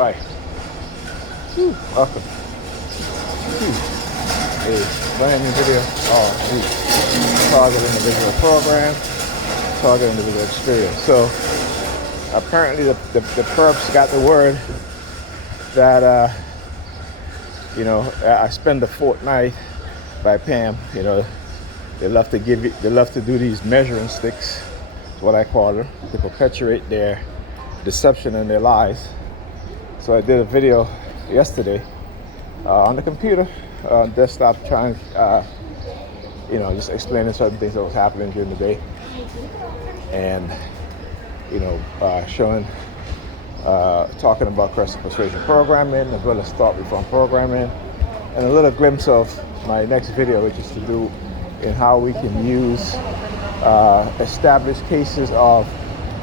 Right. Welcome. A brand new video on the target individual program, target individual experience. So apparently the perps got the word that I spend the fortnight by Pam. They love to do these measuring sticks, is what I call them, to perpetuate their deception and their lies. So I did a video yesterday on the computer, desktop, trying, just explaining certain things that was happening during the day, and showing, talking about Coercive Persuasion Programming as well as thought reform programming, and a little glimpse of my next video, which is to do in how we can use established cases of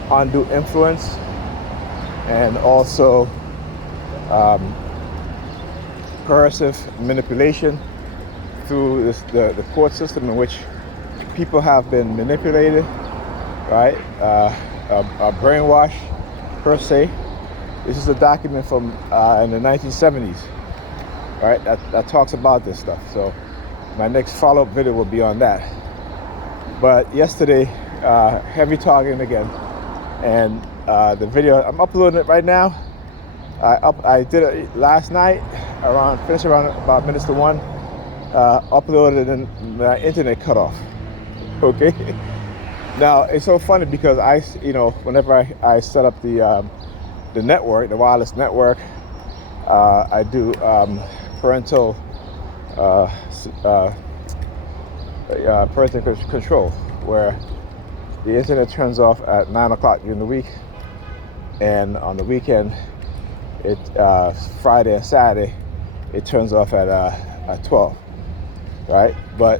undue influence and also coercive manipulation through the court system, in which people have been manipulated, right? Brainwashed, per se. This is a document from in the 1970s, right? That talks about this stuff. So my next follow-up video will be on that. But yesterday, heavy targeting again, and the video, I'm uploading it right now. I did it last night, finished around about minutes to 1. Uploaded it and my internet cut off. Okay. Now it's so funny because whenever I set up the network, the wireless network, I do parental control, where the internet turns off at 9 o'clock during the week, and on the weekend, Friday and Saturday, it turns off at 12, right? But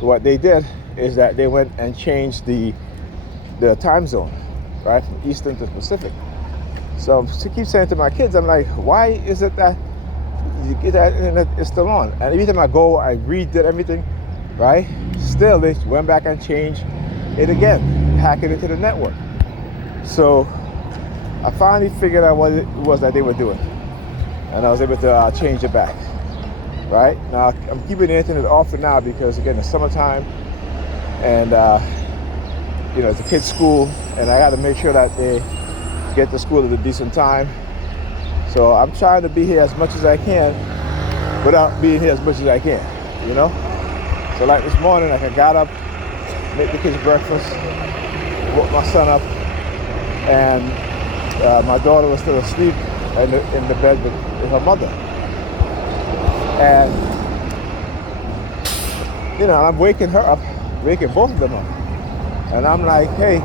what they did is that they went and changed the time zone, right, from Eastern to Pacific. So I keep saying to my kids, I'm like, why is it that you get that internet is still on? And every time I go, I redid everything, right? Still, they went back and changed it again, hack it into the network. So I finally figured out what it was that they were doing, and I was able to change it back. Right now, I'm keeping the internet off for now because, again, it's summertime, and it's a kid's school, and I got to make sure that they get to school at a decent time. So I'm trying to be here as much as I can without being here as much as I can. So like this morning, I got up, make the kids breakfast, woke my son up, and my daughter was still asleep in the bed with her mother. And I'm waking her up, waking both of them up, and I'm like, hey,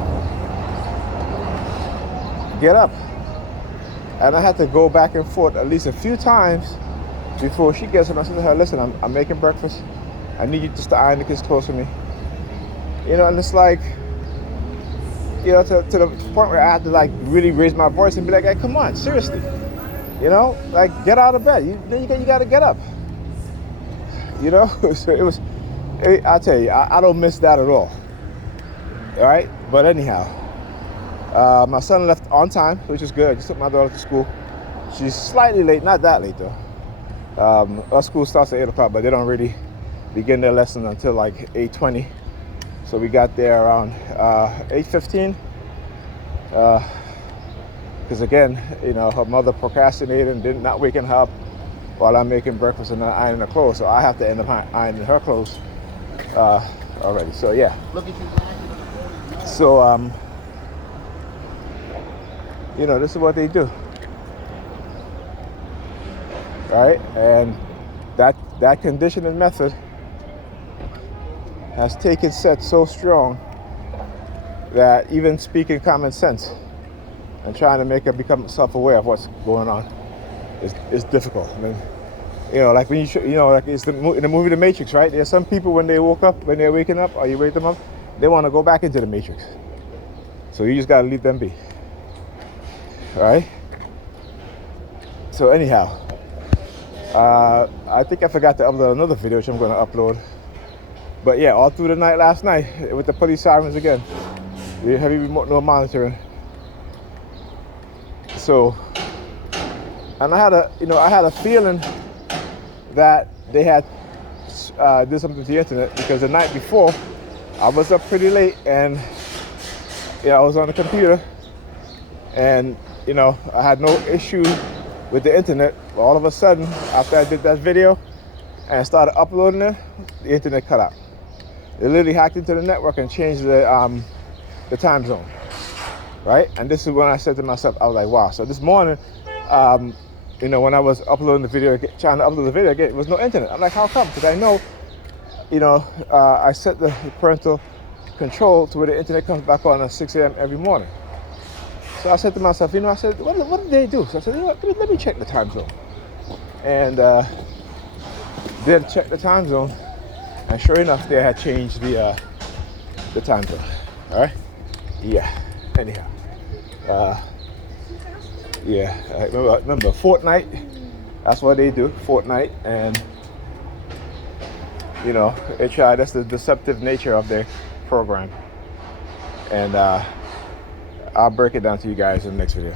get up. And I had to go back and forth at least a few times before she gets up. I said to her, listen, I'm making breakfast. I need you just to iron the kids close to me. And it's like, to the point where I had to really raise my voice and be like, hey, come on, seriously. Get out of bed. You got to get up. So I'll tell you, I don't miss that at all. All right? But anyhow, my son left on time, which is good. I just took my daughter to school. She's slightly late, not that late though. Our school starts at 8 o'clock, but they don't really begin their lesson until 8:20. So we got there around 8:15. Because again, her mother procrastinated and did not waking her up while I'm making breakfast and not ironing her clothes. So I have to end up ironing her clothes already. So yeah. So this is what they do, right? And that conditioning method has taken set so strong that even speaking common sense and trying to make her become self-aware of what's going on is difficult. I mean, like when it's in the movie The Matrix, right? There's some people when they're waking up, or you wake them up, they want to go back into the Matrix. So you just got to leave them be. All right? So anyhow, I think I forgot to upload another video, which I'm going to upload. But yeah, all through the night last night, with the police sirens again, we heavy remote monitoring. So And I had a feeling that they had did something to the internet, because the night before I was up pretty late, and I was on the computer, and I had no issue with the internet. All of a sudden, after I did that video and started uploading it, the internet cut out. They literally hacked into the network and changed the time zone, right? And this is when I said to myself, I was like, wow. So this morning, when I was uploading the video, trying to upload the video again, there was no internet. I'm like, how come? Because I know, I set the parental control to where the internet comes back on at 6 a.m. every morning. So I said to myself, I said, what did they do? So I said, let me check the time zone. And then check the time zone, and sure enough, they had changed the time zone. All right? Yeah. Anyhow. Remember Fortnite? That's what they do, Fortnite. And, they try, that's the deceptive nature of their program. And I'll break it down to you guys in the next video.